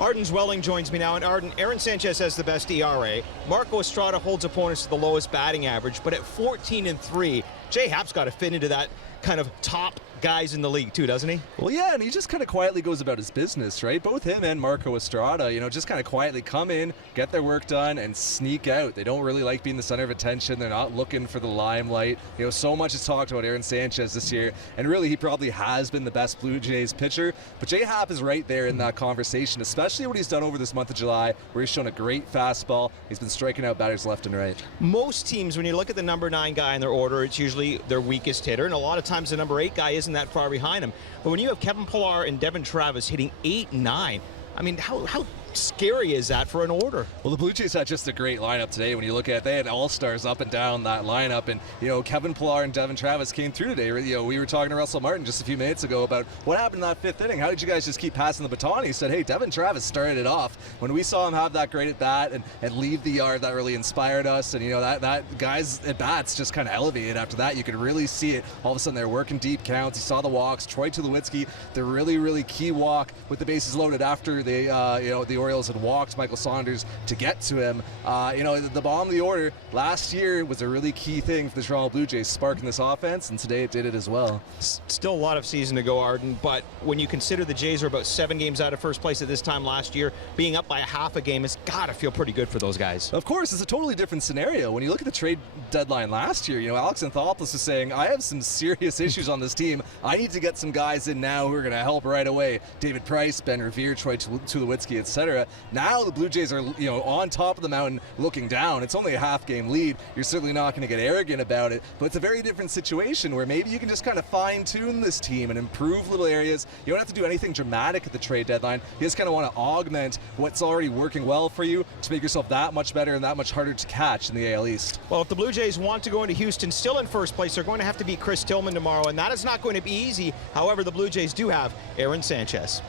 Arden Zwelling joins me now. And Arden, Aaron Sanchez has the best ERA. Marco Estrada holds opponents to the lowest batting average. But at 14-3, Jay Happ's got to fit into that kind of top guys in the league too, doesn't he? Well, yeah, and he just kind of quietly goes about his business, right? Both him and Marco Estrada, just kind of quietly come in, get their work done, and sneak out. They don't really like being the center of attention. They're not looking for the limelight. So much is talked about Aaron Sanchez this year, and really he probably has been the best Blue Jays pitcher. But Jay Happ is right there in that conversation, especially what he's done over this month of July, where he's shown a great fastball. He's been striking out batters left and right. Most teams, when you look at the number 9 guy in their order, it's usually their weakest hitter, and a lot of times the number 8 guy isn't that far behind him. But when you have Kevin Pillar and Devin Travis hitting 8-9, I mean, how scary is that for an order? Well, the Blue Jays had just a great lineup today. When you look at it, they had all-stars up and down that lineup, and Kevin Pillar and Devin Travis came through today. We were talking to Russell Martin just a few minutes ago about what happened in that 5th inning. How did you guys just keep passing the baton? He said, hey, Devin Travis started it off. When we saw him have that great at-bat and leave the yard, that really inspired us, and that guy's at-bats just kind of elevated after that. You could really see it. All of a sudden they're working deep counts. You saw the walks. Troy Tulowitzki, the really, really key walk with the bases loaded after the Orioles had walked Michael Saunders to get to him. The bottom of the order last year was a really key thing for the Toronto Blue Jays, sparking this offense, and today it did it as well. Still a lot of season to go, Arden, but when you consider the Jays are about 7 games out of first place at this time last year, being up by a half a game has got to feel pretty good for those guys. Of course, it's a totally different scenario. When you look at the trade deadline last year, Alex Anthopoulos was saying, I have some serious issues on this team. I need to get some guys in now who are going to help right away. David Price, Ben Revere, Troy Tulowitzki, etc. Now the Blue Jays are, on top of the mountain looking down. It's only a half-game lead. You're certainly not going to get arrogant about it, but it's a very different situation where maybe you can just kind of fine-tune this team and improve little areas. You don't have to do anything dramatic at the trade deadline. You just kind of want to augment what's already working well for you to make yourself that much better and that much harder to catch in the AL East. Well, if the Blue Jays want to go into Houston still in first place, they're going to have to beat Chris Tillman tomorrow, and that is not going to be easy. However, the Blue Jays do have Aaron Sanchez.